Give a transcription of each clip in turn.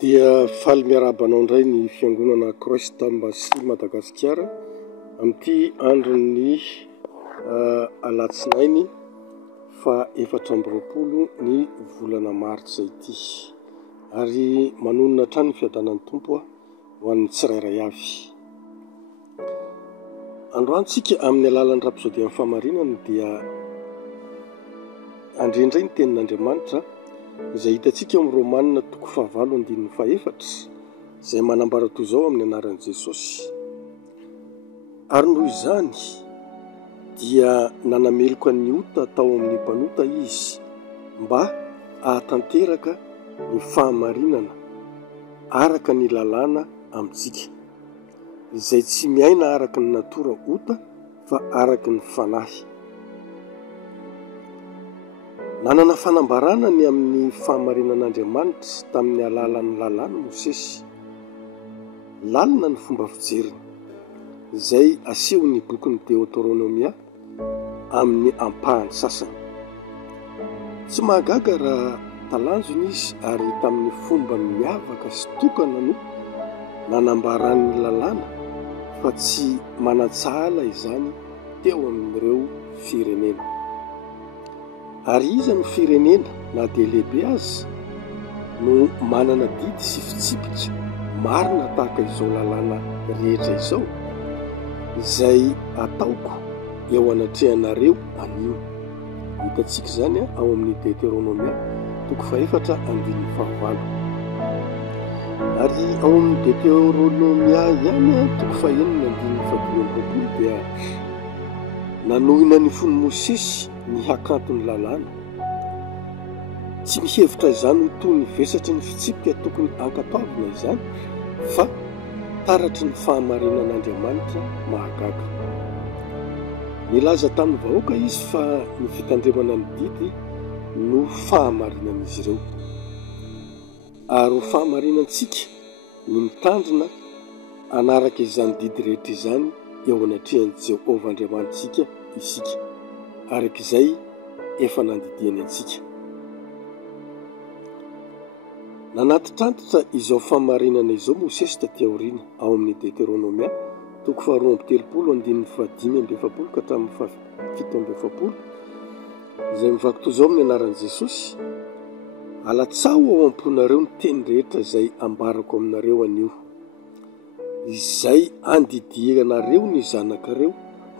Dia faly miarabanao indray ny fiangonana Krista Mbasy Madagasikara amin'ity andron'ny alatsinainy fa 4 ny volana Martsa ity, ary manonona hatrany fiadanan'ny tompo ho an'ny tsirairay avy. Androantsika amin'ny alalan'ny rapsodian'ny famarinana dia andrendray ny tenin'Andriamanitra izay hitantsika amin'ny Romanina 9:4 izay manambara toy izao amin'ny anaran'i Jesosy: ary noho izany dia nanameloka ny ota tao amin'ny mpanota izy mba ahatanteraka ny fahamarinana araka ny lalàna amintsika, izay tsy miaina araka ny natora ota fa araka ny fanahy. Nanana fanambarana ny amin'ny fahamarinan'Andriamanitra tamin'ny alalan'ny lalàna Mosesy, lalina ny fomba fijeriny izay asehony bokin'ny Deutéronomia amin'ny ampahany sasany. Tsy mahagaga raha talanjony izy, ary tamin'ny fomba miavaka sy tokana no nanambaran'ny lalàna, fa tsy manantsahala izany teo amin'ireo firenena. Ary iza ny firenena na dia lehibe azy no manana didy sy fitsipika marina tahaka izao lalàna rehetra izao, izay ataoko eo anatrehanareo anio. Hitantsika izany ao amin'ny Deutéronomia 4:9. Ary ao amin'ny Deutéronomia ihany 4:9 dia nanohina ny fony Mosesy ny hakantony lalàna. Tsy mihevitra izany ho toy ny vesatry ny fitsipika tokony ankatoavina izany, fa taratry ny fahamarinan'Andriamanitra mahagaga. Nilaza tamin'ny vahoaka izy fa ny fitandremana ny didy no fahamarinan'izy ireo, ary ho fahamarinantsika ny mitandrina anaraka izany didy rehetra izany eo anatrehan'i Jehovah Andriamantsika isika, araka izay efa nandidiany antsika. Nanatitrantitra izao fahamarinana izao Mosesy taty aoriana ao amin'ny Deutéronomia 2:13-5:7 izay mivaky toy izao amin'ny anaran'i Jesosy: alatsaho ao am-ponareo ny teny rehetra izay ambarako aminareo anio, izay andidianareo ny zanakareo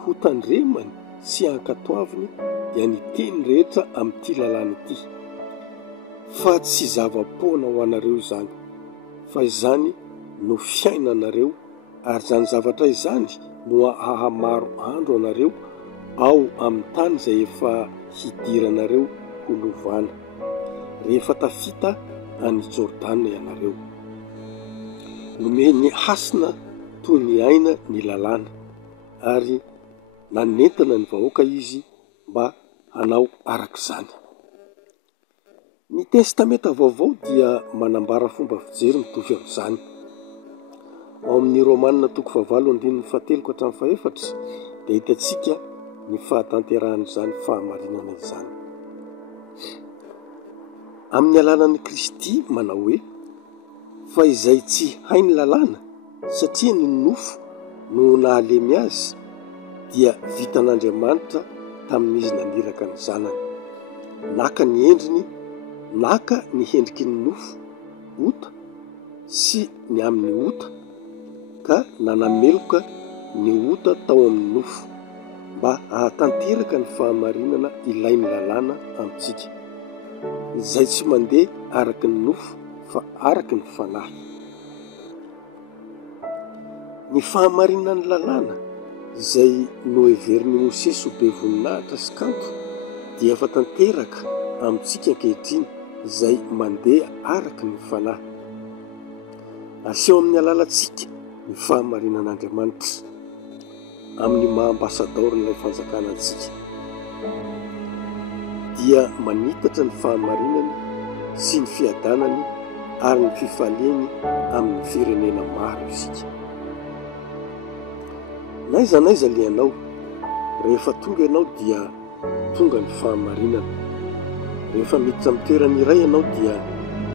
ho tandremany sy ankatoaviny dia ny teny rehetra amin'ity lalàna ity, fa tsy zava-poana ho anareo izany, fa izany no fiainanareo, ary izany zavatra izany no ahamaro andro anareo ao amin'ny tany izay efa hidiranareo ho lovana rehefa tafita any Jordana ianareo. Nomeny hasina toy ny aina ny lalàna, ary nanentana ny vahoaka izy mba hanao arak'izany. Ny testamenta vaovao dia manambara fomba fijery mitovy amin'izany. Ao amin'ny Romanina 9:7-4 dia hitantsika ny fahatanteran'izany fahamarinana izany. Amin'ny alalan'i Kristy manao hoe: fa izay tsy hainy lalàna satria ny nofo no nahalemy azy, dia vitan'Andriamanitra tamin'izy naniraka ny zanany, naka ny endriny, naka ny hendriky ny nofo ota sy ny amin'ny ota, ka nanameloka ny ota tao amin'ny nofo mba ahatanteraka ny fahamarinana ilain'ny lalàna amintsika, izay tsy mandeha araky ny nofo fa araky ny fanahy. Ny fahamarinan'ny lalàna izay noheverin'i Mosesy ho be voninahitra sy kanto dia efa tanteraka amintsika ankehitriny, izay mandeha araky ny fanahy. Aseho amin'ny alalantsika ny fahamarinan'Andriamanitra amin'ny maha-ambasadôrin'ilay fanjakana antsika, dia manitatra ny fahamarinany sy ny fiadanany ary ny fifaliany amin'ny firenena maro isika. Naiza lianao, rehefa tonga ianao dia tonga ny fahamarinana. Rehefa miditra amin'ny toerana iray ianao dia